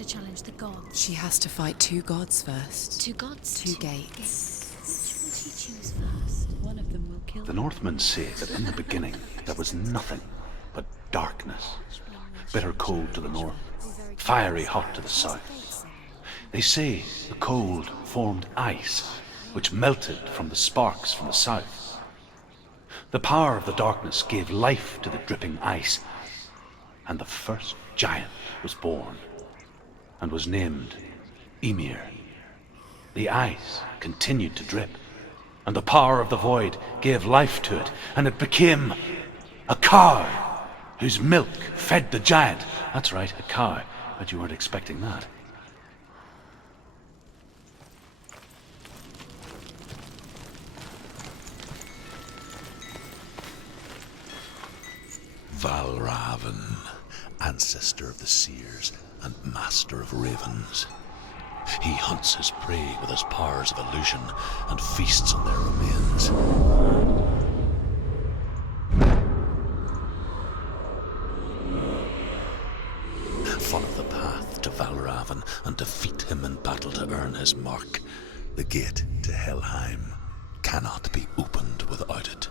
to challenge the gods. She has to fight 2 gods first. 2 gods? 2 gates. Which will she choose first? One of them will kill The Northmen say that in the beginning there was nothing but darkness. Bitter cold to the north, fiery hot to the south. They say the cold formed ice, which melted from the sparks from the south. The power of the darkness gave life to the dripping ice, and the first giant was born, and was named Ymir. The ice continued to drip, and the power of the void gave life to it, and it became a cow, whose milk fed the giant. That's right, a cow. Bet you weren't expecting that. Valravn, ancestor of the seers and master of ravens. He hunts his prey with his powers of illusion and feasts on their remains. Follow the path to Valravn and defeat him in battle to earn his mark. The gate to Helheim cannot be opened without it.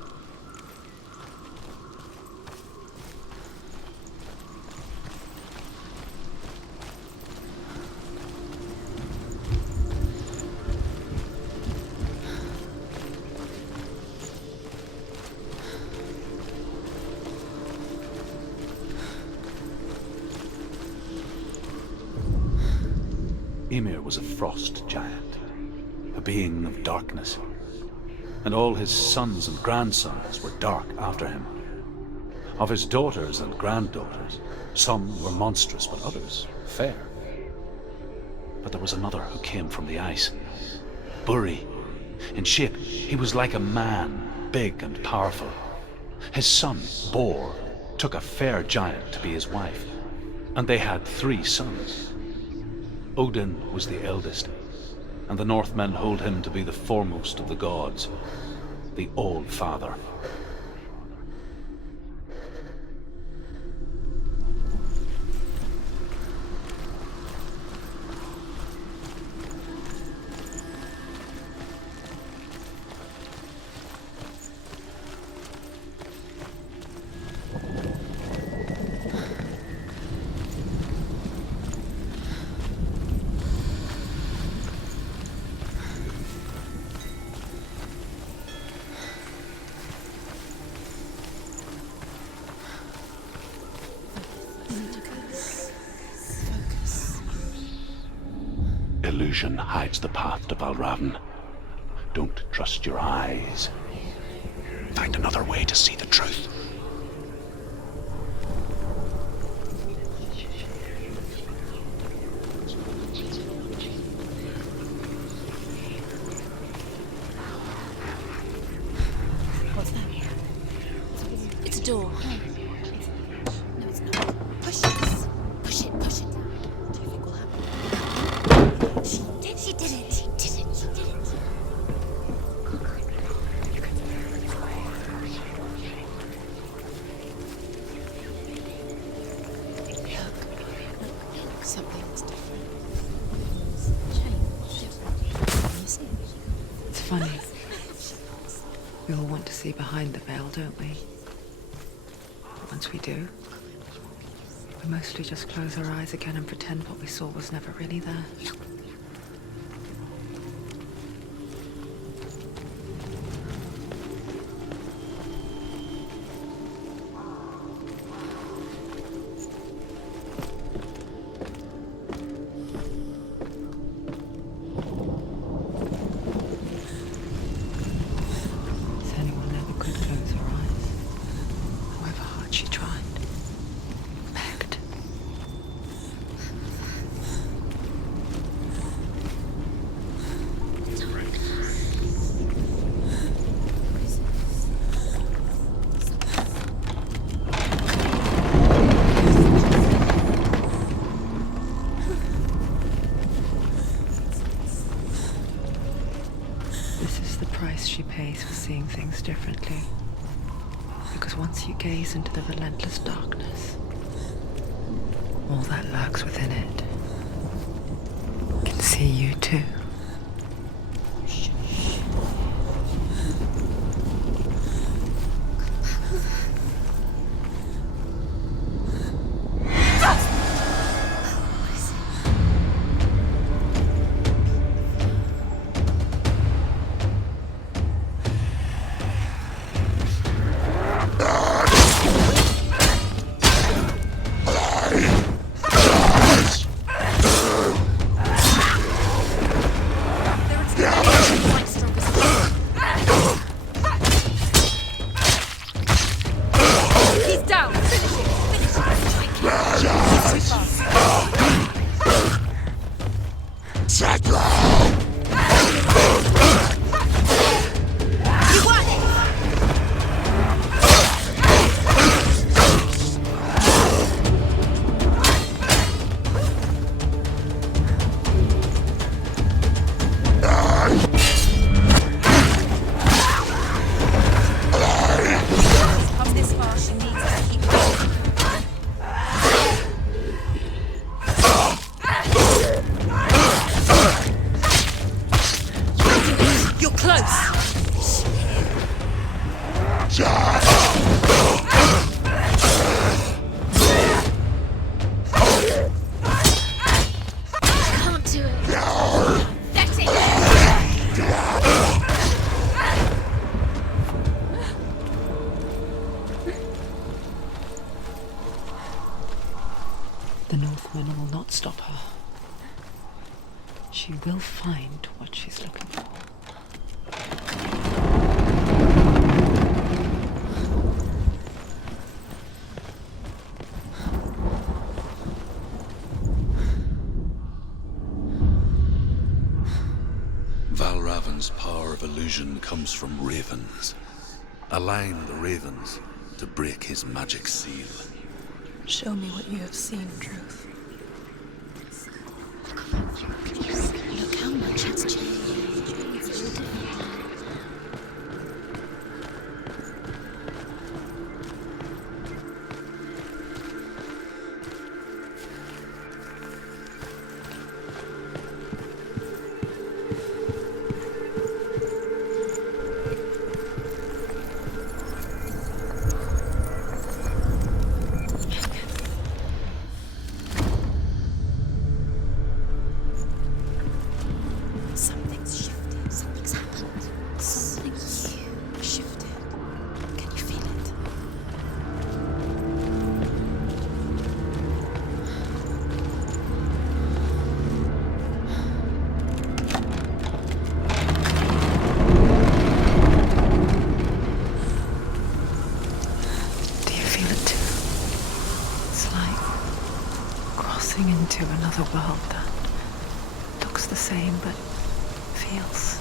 Ymir was a frost giant, a being of darkness, and all his sons and grandsons were dark after him. Of his daughters and granddaughters, some were monstrous, but others fair. But there was another who came from the ice. Buri. In shape, he was like a man, big and powerful. His son, Bor, took a fair giant to be his wife, and they had 3 sons. Odin was the eldest, and the Northmen hold him to be the foremost of the gods, the All-Father. Illusion hides the path to Valravn. Don't trust your eyes. Find another way to see the truth. What's that? It's a door. No, it's not. Push it. Push it. Push it. Do you think we'll have it? She did it. She did it. She did it. Look, something's different. Change. It's funny. We all want to see behind the veil, don't we? But once we do, we mostly just close our eyes again and pretend what we saw was never really there. Does anyone ever could close her eyes? However hard she tried. Begged. This is the price she pays for seeing things differently. Because once you gaze into the relentless darkness, all that lurks within it see you too. He's down. Finish it. You won. Come this far, she needs to keep going. You're close. Can't do it. That's it. The Northwind will not stop her. She will find what she's looking for. Valravan's power of illusion comes from ravens. Align the ravens to break his magic seal. Show me what you have seen, Truth. Look how much has changed. It's all different. Something's shifted. Something's happened. Something huge shifted. Can you feel it? Do you feel it too? It's like crossing into another world that looks the same but feels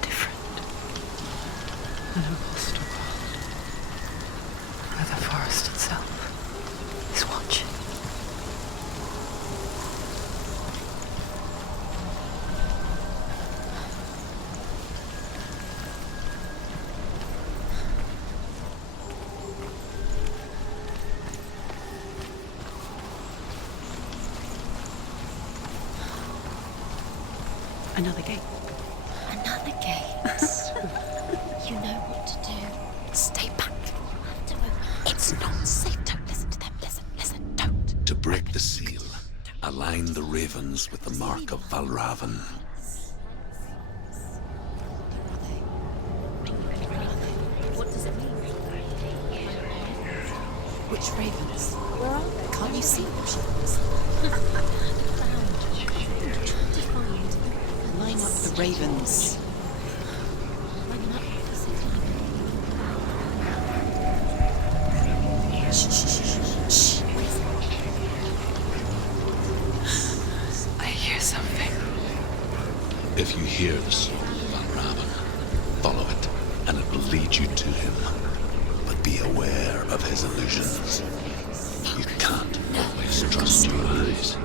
different. An imposter world where the forest itself is watching. Another gate. Another gate. You know what to do. Stay back. You have to open. It's not safe. Don't listen to them. Listen, don't. To break the seal, align the ravens with the mark of Valravan. What does it mean? Which ravens? Where are they? Can't you see them? Line up the ravens. Shh. I hear something. If you hear the soul of Valravan, follow it, and it will lead you to him. But be aware of his illusions. You can't always trust your eyes.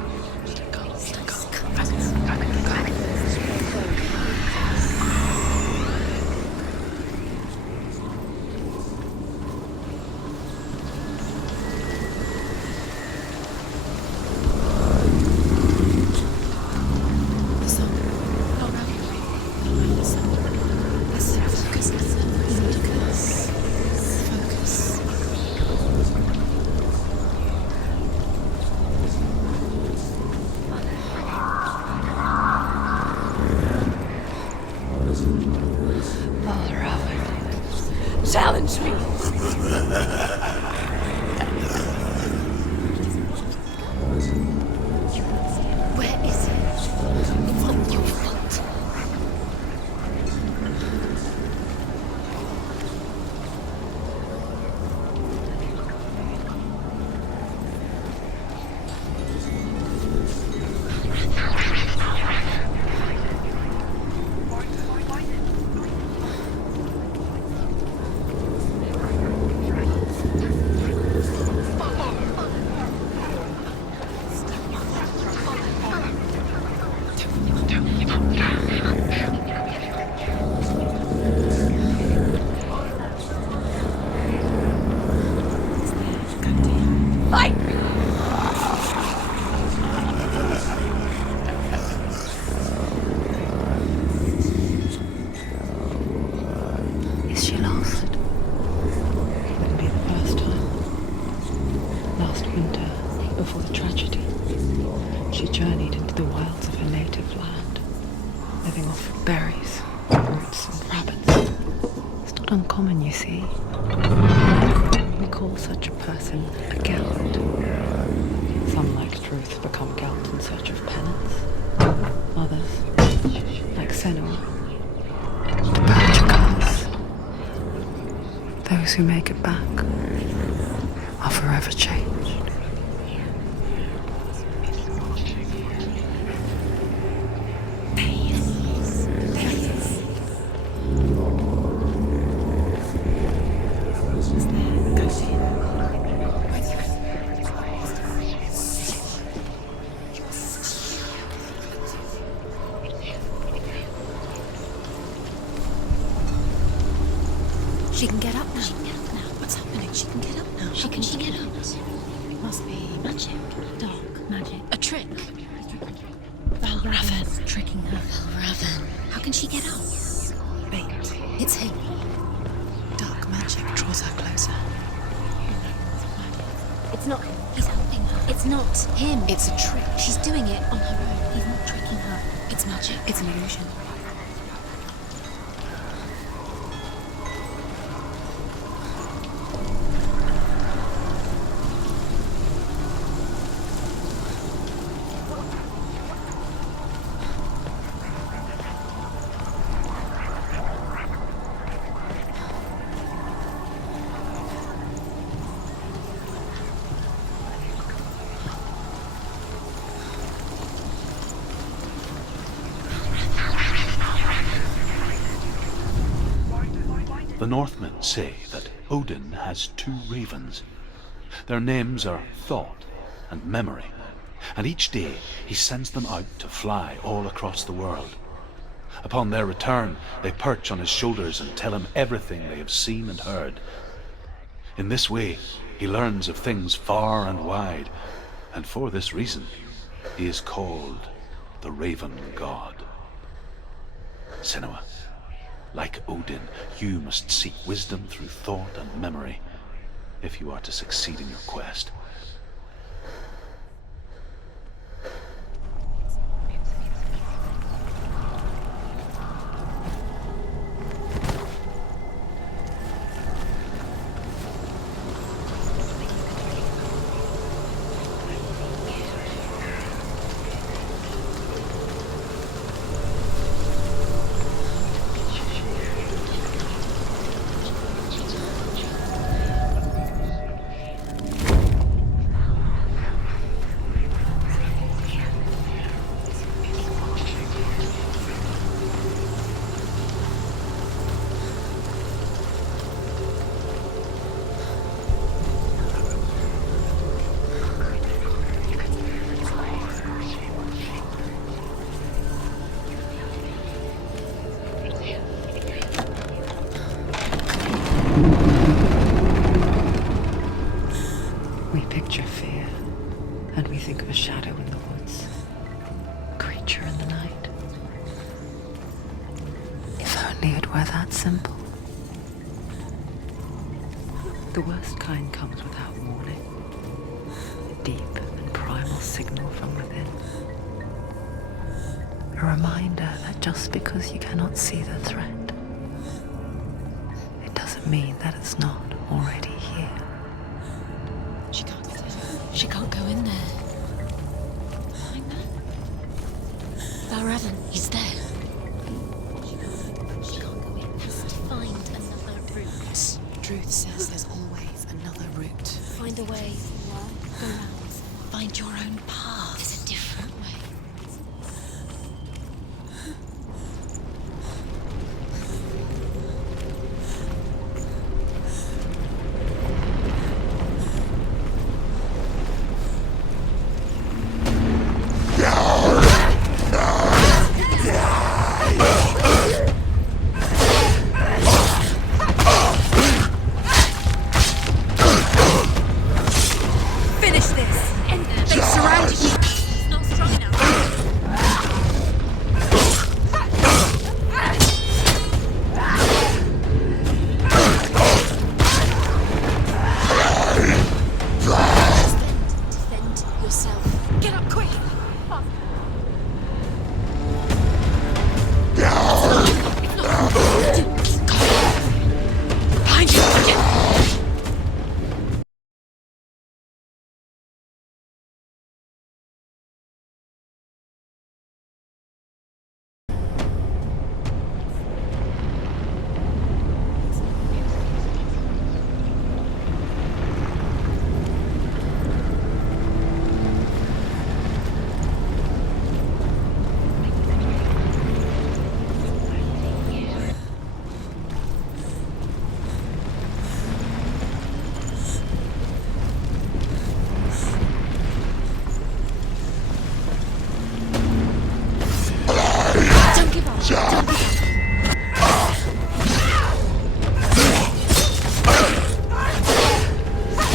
Is she lost? Wouldn't be the first time. Last winter, before the tragedy, she journeyed into the wilds of her native land, living off berries, roots, and rabbits. It's not uncommon, you see. We call such a person a gelt. Some, like Truth, become gelt in search of penance. Others, like Senua, purge a curse. Those who make it back are forever changed. She can get up now. She can get up now. What's happening? She can get up now. How can she get up? It must be magic. Dark magic. A trick. Valravan tricking her. Valravan. How can she get up? Bait. It's him. Dark magic draws her closer. It's not him. He's helping her. It's not him. It's a trick. She's doing it on her own. He's not tricking her. It's magic. It's an illusion. The Northmen say that Odin has two ravens. Their names are Thought and Memory, and each day he sends them out to fly all across the world. Upon their return, they perch on his shoulders and tell him everything they have seen and heard. In this way, he learns of things far and wide, and for this reason, he is called the Raven God. Senua, like Odin, you must seek wisdom through thought and memory if you are to succeed in your quest. We picture fear, and we think of a shadow in the woods, a creature in the night. If only it were that simple. The worst kind comes without warning, a deep and primal signal from within. A reminder that just because you cannot see the threat, it doesn't mean that it's not already here. She can't go in there. Find that? Valravan, he's there. She can't go in. Has to find another route. Truth says there's always another route. Find a way. Go round. Find your own path. There's a different way. And they surrounded me. It's not strong enough. Defend yourself. Get up quick. Behind you. Don't give up. Don't give up.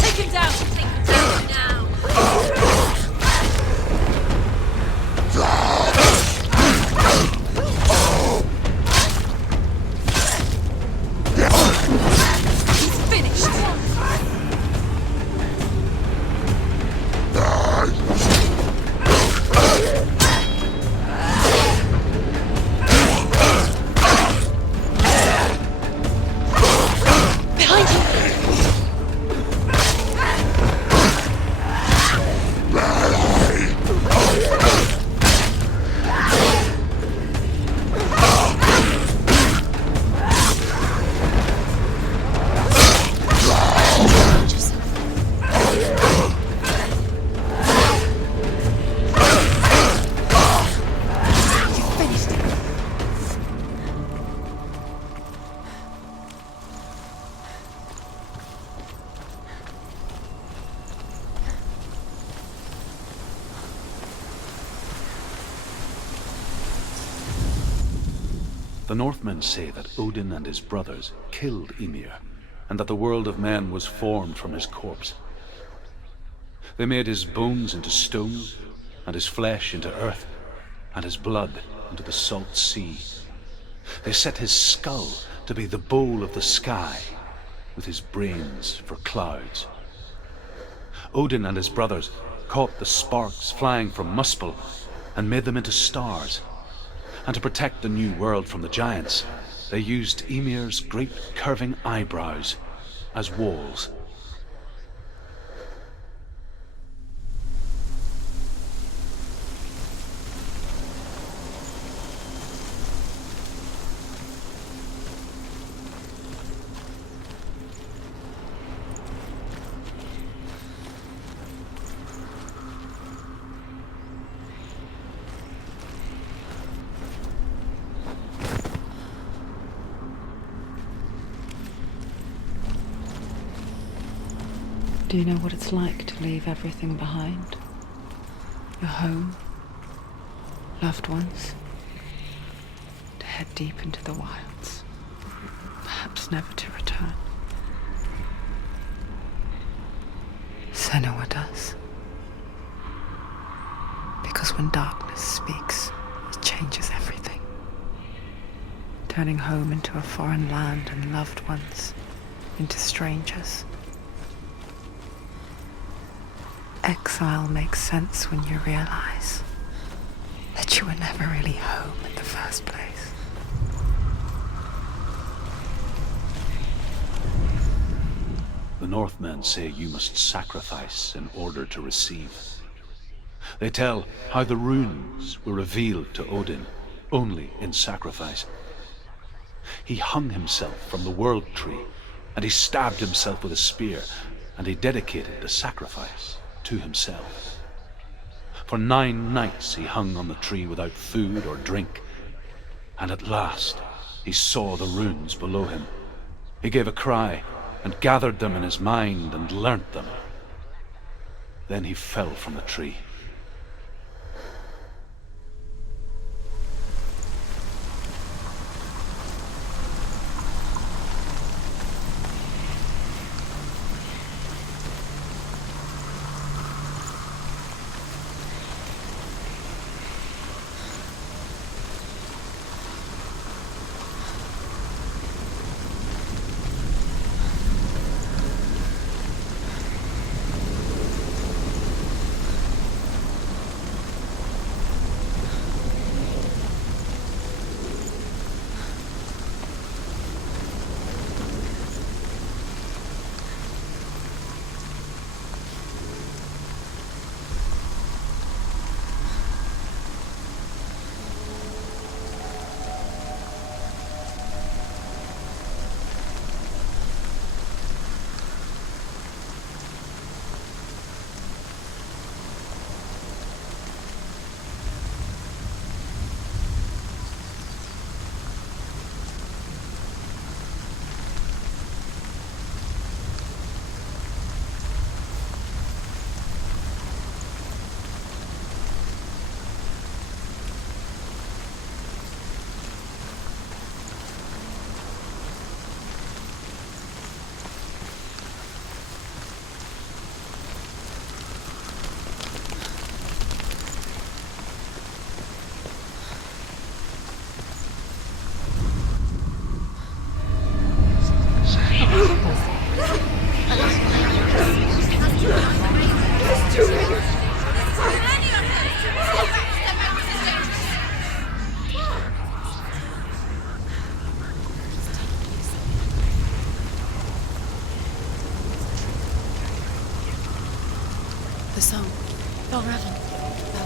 Take him down. Take him down now. He's finished. Behind you. The Northmen say that Odin and his brothers killed Ymir, and that the world of men was formed from his corpse. They made his bones into stone, and his flesh into earth, and his blood into the salt sea. They set his skull to be the bowl of the sky, with his brains for clouds. Odin and his brothers caught the sparks flying from Muspel and made them into stars. And to protect the new world from the giants, they used Ymir's great curving eyebrows as walls. Do you know what it's like to leave everything behind? Your home, loved ones, to head deep into the wilds, perhaps never to return. Senua does. Because when darkness speaks, it changes everything, turning home into a foreign land and loved ones into strangers. Exile makes sense when you realize that you were never really home in the first place. The Northmen say you must sacrifice in order to receive. They tell how the runes were revealed to Odin only in sacrifice. He hung himself from the world tree, and he stabbed himself with a spear, and he dedicated the sacrifice to himself. For 9 nights he hung on the tree without food or drink, and at last he saw the runes below him. He gave a cry and gathered them in his mind and learnt them. Then he fell from the tree.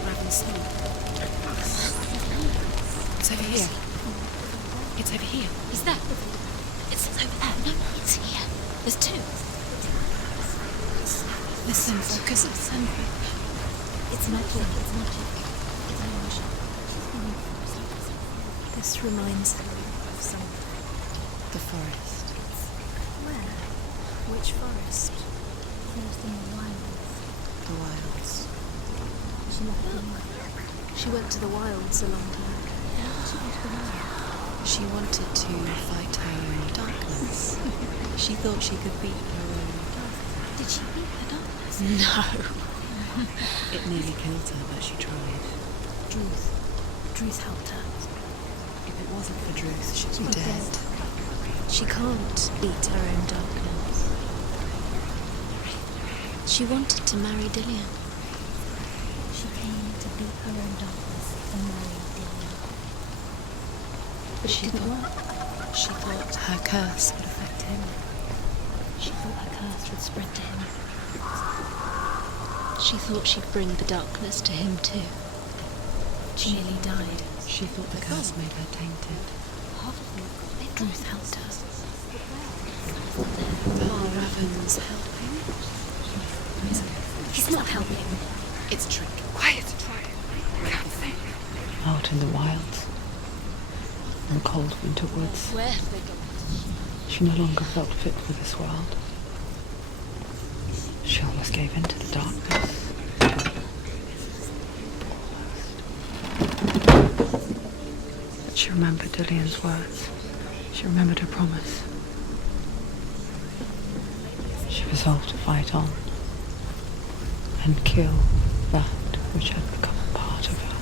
Raven's soul. It's over here. It's over here. Is that? It's over there. No, it's here. There's two. Listen, focus. Listen. It's magic. It's magic. It's illusion. This reminds her of something. The forest. Where? Which forest? Forest in the wilds. The wilds. She left the wilds. She went to the wilds a long time ago. Why did she go to the wilds? She wanted to fight her own darkness. She thought she could beat her own. Did she beat the darkness? No. It nearly killed her, but she tried. Druth helped her. If it wasn't for Druth, she'd be dead. She can't beat her own darkness. She wanted to marry Dillian. She came to beat her own darkness and marry Dillian. But it didn't work. She thought her curse would affect him. She thought her curse would spread to him. She thought she'd bring the darkness to him too. She nearly died. She thought the curse made her tainted. Druth helped her. Are Ravens helping? He's not helping. It's a trick. Quiet. Out in the wilds, in the cold winter woods, Where have they gone? she no longer felt fit for this world. She almost gave in to the darkness. But she remembered Dillian's words. She remembered her promise. She resolved to fight on and kill that which had become a part of her.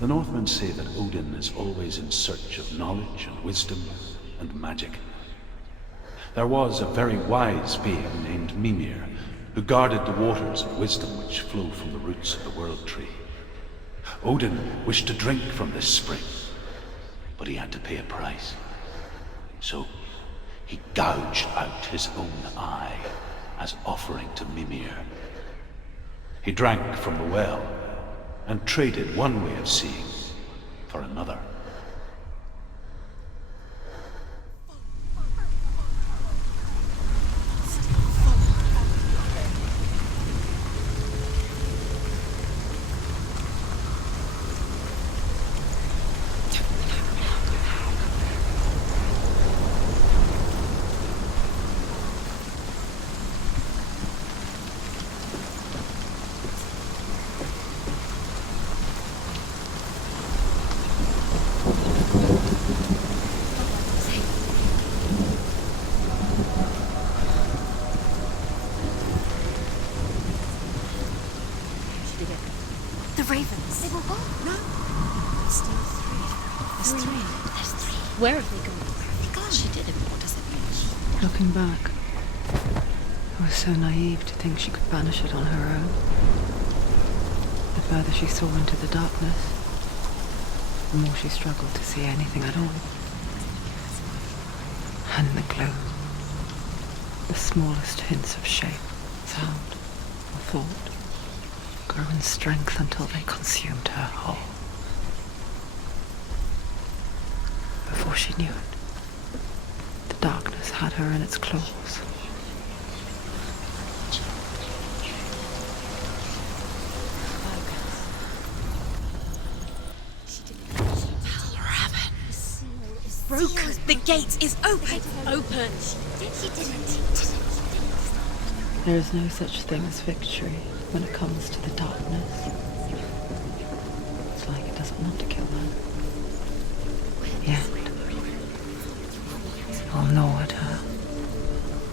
The Northmen say that Odin is always in search of knowledge and wisdom and magic. There was a very wise being named Mimir, who guarded the waters of wisdom which flow from the roots of the World Tree. Odin wished to drink from this spring, but he had to pay a price. So he gouged out his own eye as offering to Mimir. He drank from the well and traded one way of seeing for another. Where have they gone? She did it. What does it mean? Looking back, I was so naive to think she could banish it on her own. The further she saw into the darkness, the more she struggled to see anything at all. And the gloom, the smallest hints of shape, sound, or thought, grew in strength until they consumed her whole. Before she knew it, the darkness had her in its claws. Broken. The gate is open. Open. She did it. There is no such thing as victory when it comes to the darkness. It's like it doesn't want to kill her. Yet, it will gnaw at her,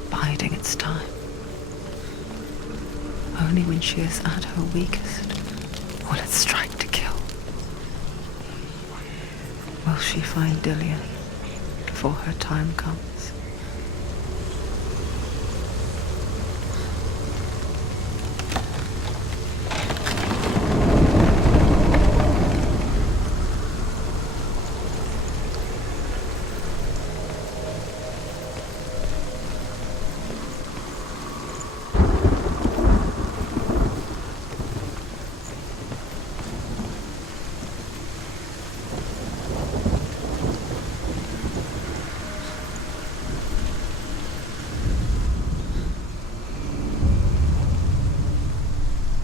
biding its time. Only when she is at her weakest will it strike to kill. Will she find Dillian before her time comes?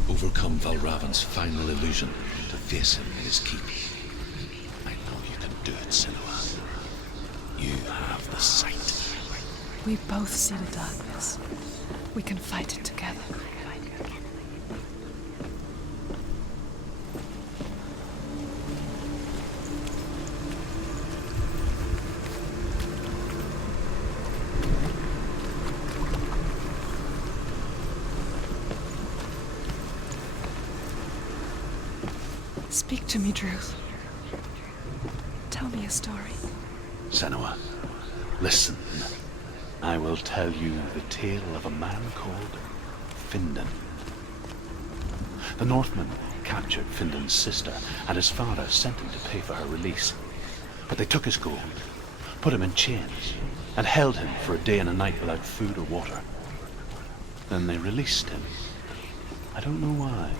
Overcome Valravan's final illusion to face him in his keep. I know you can do it, Senua. You have the sight. We both see the darkness. We can fight it together. Speak to me, Druth. Tell me a story. Senua, listen. I will tell you the tale of a man called Findan. The Northmen captured Findan's sister, and his father sent him to pay for her release. But they took his gold, put him in chains, and held him for a day and a night without food or water. Then they released him. I don't know why.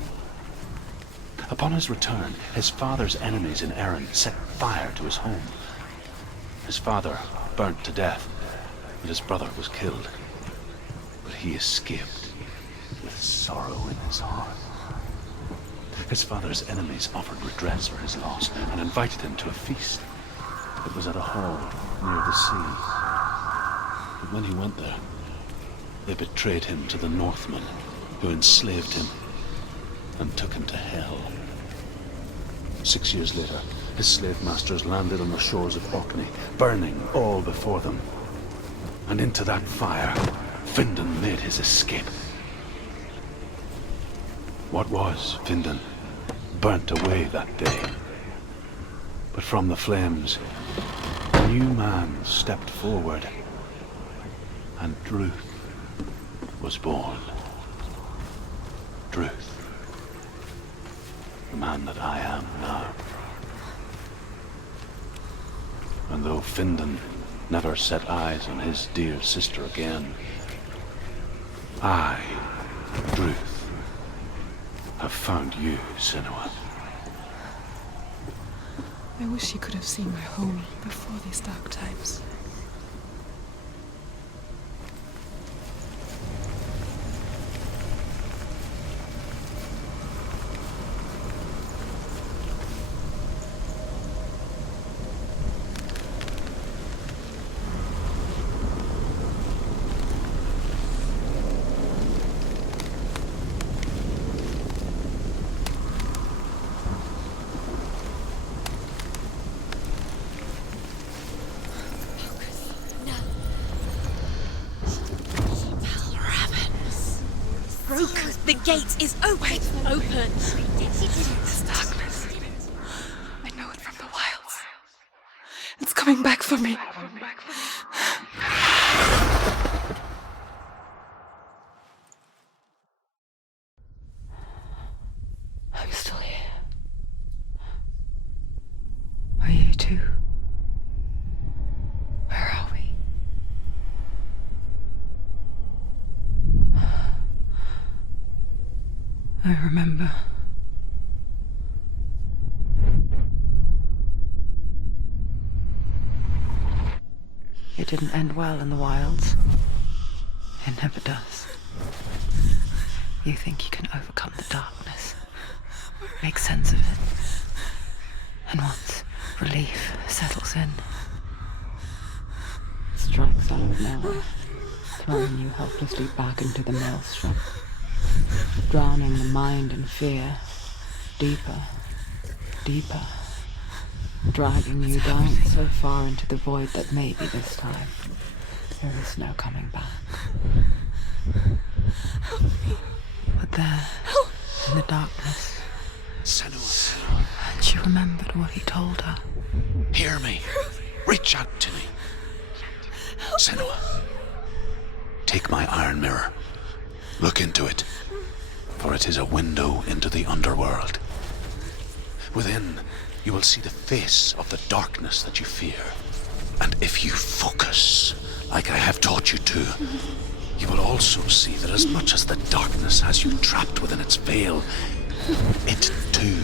Upon his return, his father's enemies in Erin set fire to his home. His father burnt to death, and his brother was killed. But he escaped with sorrow in his heart. His father's enemies offered redress for his loss and invited him to a feast. It was at a hall near the sea. But when he went there, they betrayed him to the Northmen, who enslaved him and took him to hell. 6 years later, his slave masters landed on the shores of Orkney, burning all before them. And into that fire, Findan made his escape. What was Findan burnt away that day. But from the flames, a new man stepped forward, and Druth was born. Druth. The man that I am now. And though Findan never set eyes on his dear sister again, I, Druth, have found you, Senua. I wish you could have seen my home before these dark times. Broken. The gate is open. Open. This darkness. I know it from the wilds. It's coming back for me. I'm still here. Are you too? Where are we? I remember. It didn't end well in the wilds. It never does. You think you can overcome the darkness, make sense of it, and once relief settles in, it strikes out of nowhere, throwing you helplessly back into the maelstrom, drowning the mind in fear, deeper, deeper, dragging you down so far into the void that maybe this time there is no coming back. But there, in the darkness, Senua, and she remembered what he told her. hear me. Reach out to me. Senua, take my iron mirror. Look into it, for it is a window into the underworld. Within, you will see the face of the darkness that you fear. And if you focus, like I have taught you to, you will also see that as much as the darkness has you trapped within its veil, it too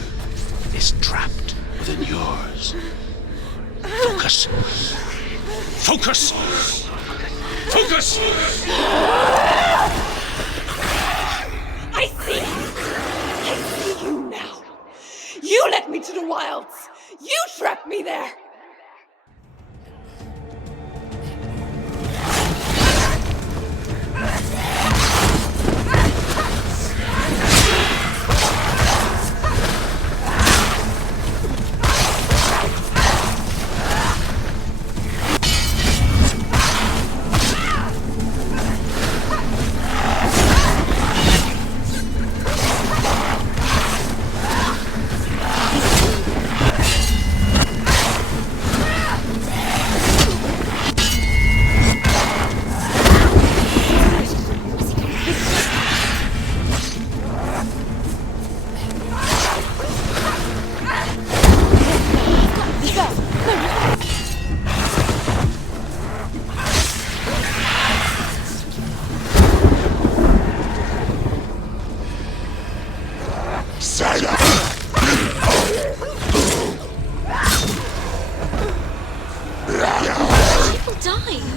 is trapped within yours. Focus. Focus! Focus! I see you now. You led me to the wilds. You trapped me there. People die.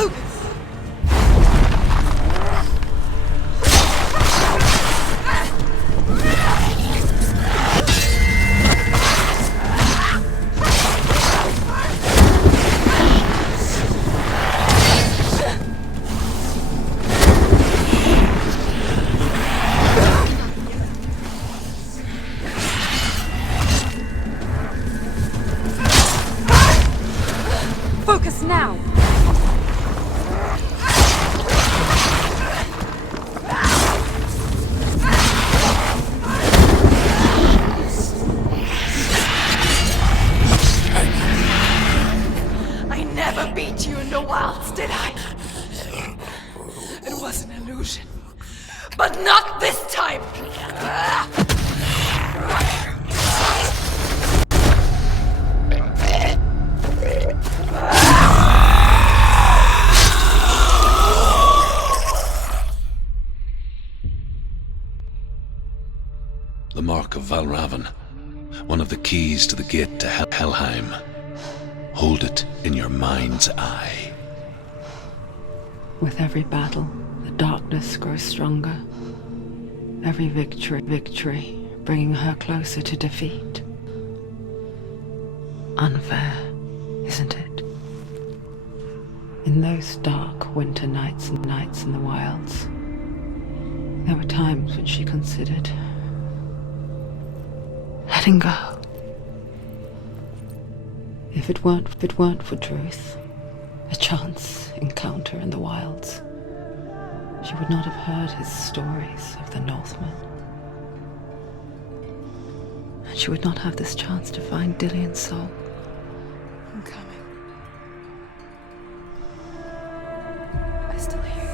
Focus! Focus now! I never beat you in the wilds, did I? It was an illusion. But not this time! The mark of Valravan, one of the keys to the gate to Helheim. Hold it in your mind's eye. With every battle, the darkness grows stronger. Every victory, bringing her closer to defeat. Unfair, isn't it? In those dark winter nights in the wilds, there were times when she considered letting go. If it weren't for Truth, a chance encounter in the wilds, she would not have heard his stories of the Northmen. And she would not have this chance to find Dillion's soul. I'm coming. I still hear you.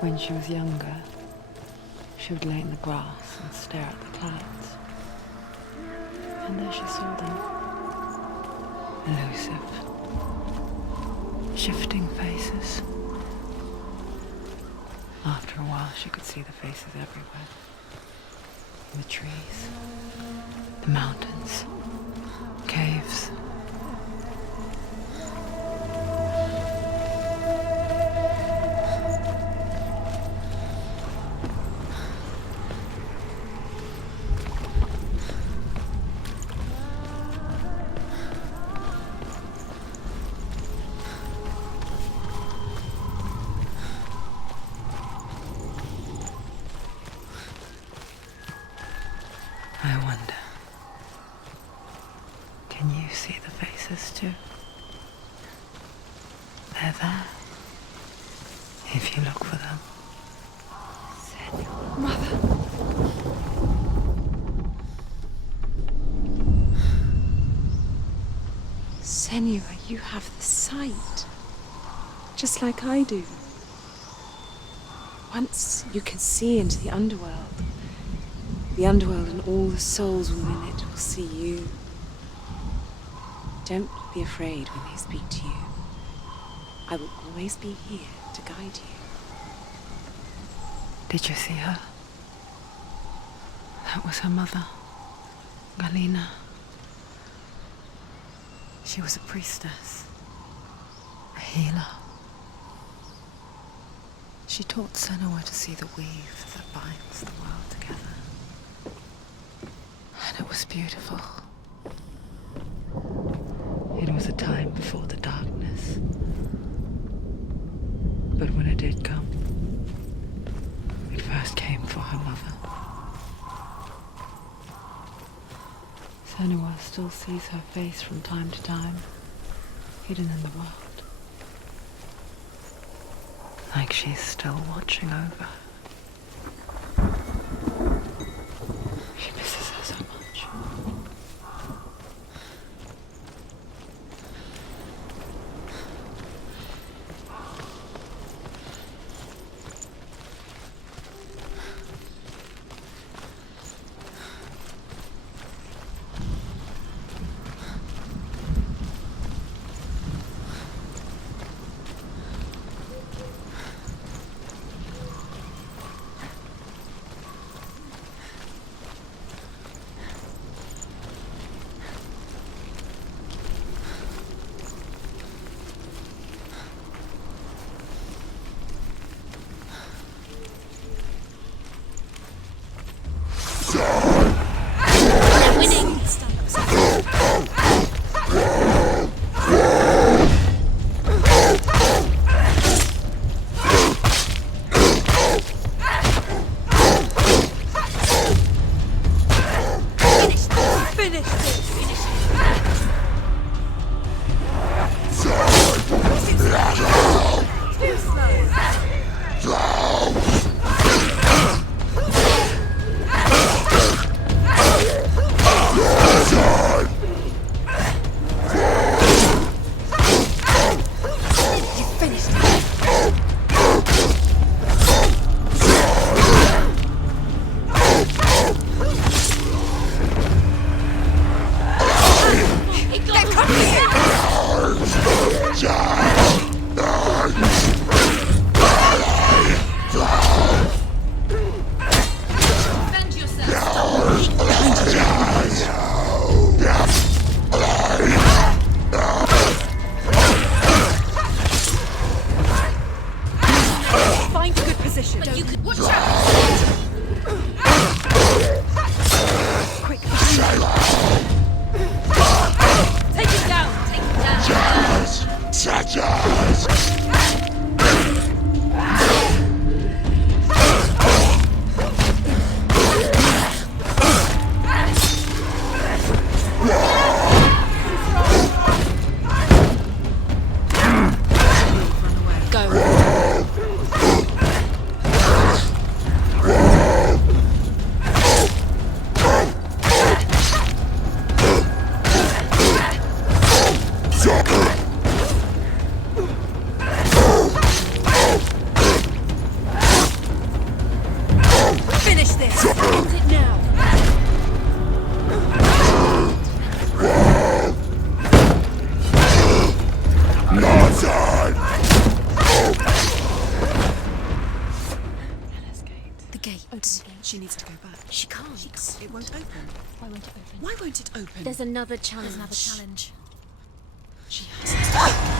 When she was younger, she would lay in the grass and stare at the clouds. And there she saw them. Elusive, shifting faces. After a while, she could see the faces everywhere. In the trees, the mountains, caves. I wonder, can you see the faces too? They're there, if you look for them. Mother! Senua, you have the sight. Just like I do. Once you can see into the underworld. The underworld and all the souls within it will see you. Don't be afraid when they speak to you. I will always be here to guide you. Did you see her? That was her mother, Galina. She was a priestess, a healer. She taught Senua to see the weave that binds the world together. And it was beautiful. It was a time before the darkness. But when it did come, it first came for her mother. Senua still sees her face from time to time, hidden in the world. Like she's still watching over her. this. End it now. The gate. She needs to go back. She can't. It won't open. Why won't it open? Why won't it open? There's another challenge. She has